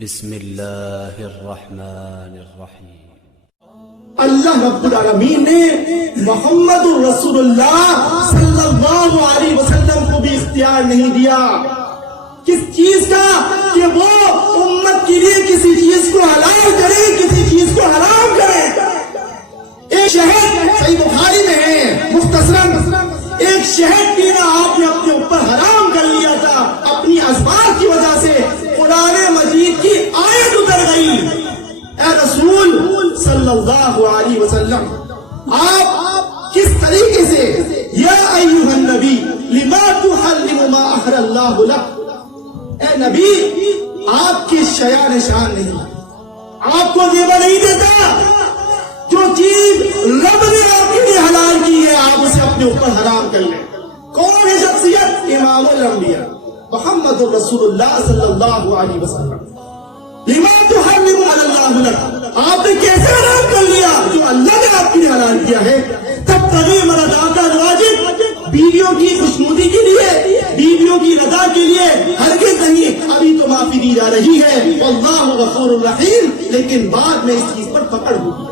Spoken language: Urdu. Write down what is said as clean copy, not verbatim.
بسم اللہ الرحمن الرحیم۔ اللہ رب العالمین نے محمد الرسول اللہ صلی اللہ علیہ وسلم کو بھی اختیار نہیں دیا کس چیز کا کہ وہ امت کے لیے کسی چیز کو حلال کرے کسی چیز کو حرام کرے۔ ایک شہد صحیح بخاری میں ہے مختصراً، ایک شہد پینا آپ نے اپنے اوپر حرام کر لیا تھا اپنی ازواج کی وجہ سے، قرآن مجید کی آیت اتر گئی۔ اے رسول صلی اللہ علیہ وسلم، آپ کس طریقے سے یا ایھا النبی لما تحرم ما احل اللہ لک، اے نبی آپ کی شیان شان نہیں، آپ کو دیوا نہیں دیتا، جو چیز رب نے آپ کے لیے حلال کی ہے آپ اسے اپنے اوپر حرام کر لیں۔ کون ہے شخصیت؟ امام الانبیاء محمد رسول اللہ صلی اللہ علیہ وسلم۔ لما تحرم علی اللہ لک، آپ نے کیسے حرام کر لیا جو اللہ نے آپ کے لیے حلال کیا ہے۔ تبتغی مرضات ازواجک، بیویوں کی خوشنودی کے لیے، بیویوں کی رضا کے لیے ہرگز نہیں، ابھی تو معافی دی جا رہی ہے، واللہ غفور الرحیم، لیکن بعد میں اس چیز پر پکڑ ہوگی۔